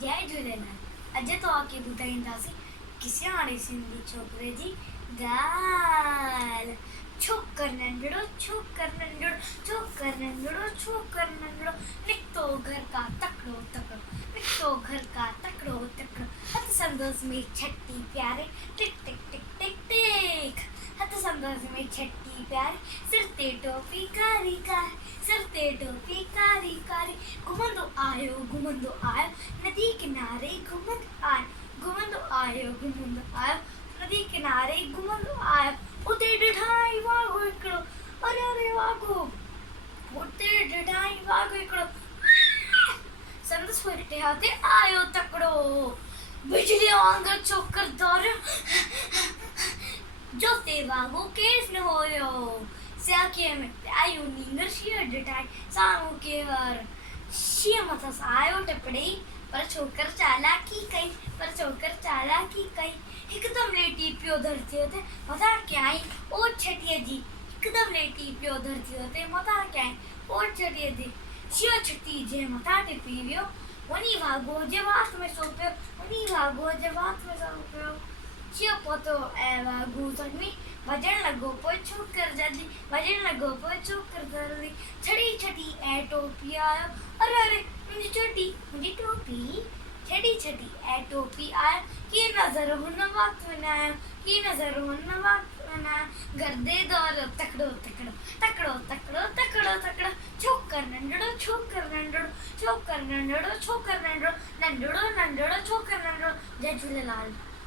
जय झूलेलाल। अॼु तव्हांखे ॿुधाईंदासीं कि सियाणे सिंधी छोकिरे जी ॻाल्हि। छोकर नंढड़ो छोकर नंढड़ो छोकर नंढड़ो छोकर नंढड़ो निकितो घर का तकड़ो तकड़ो निकितो घर का तकड़ो तकड़ो हथ संदोस में छठी प्यारे टिक टिक टिक टिक टिक हथ संदोस में छठी प्यारे सिर ते टोपी कारी कारी सिर ते टोपी कारी कारी घुमंदो आयो नदी किनारे घुमंदो आयो नदी किनारे घुमंदो आयो उते ॾिठाई वाघो हिकिड़ो अरे अरे वाघो उते ॾिठाई वाघो हिकिड़ो संदसि हेठियां ते आयो तकड़ो बिजली वांगुरु छोकर दौड़ियो जो ते वाघो केस न हुयो सियाखीअ में आयो नींगर शींहं ॾिठाई साम्हूं केवड़ शींहं मथां आयो टपड़े पर छोकर चालाकी कई हिकदमि लेटी पियो धरतीअ ते मथां कयाई ओट छटीअ जी हिकदमि लेटी पियो धरतीअ ते मथां कयाई ओट छटीअ जी शींहं छटी जे मथां टिपी वियो वञी वाघो जे वात में सो पियो शींहं पहुतो ऐं वाघो समी भॼण लॻो पोइ छोकर जल्दी छड़ी छटी ऐं टोपी आयो अरे अरे मुंहिंजी टोपी छड़ी ऐं टोपी आयो की नज़र हुन वक़्त न आयो गर्दे दौर तकड़ो छोकर नंढड़ो छोकर नंढड़ो जय झूलेलाल।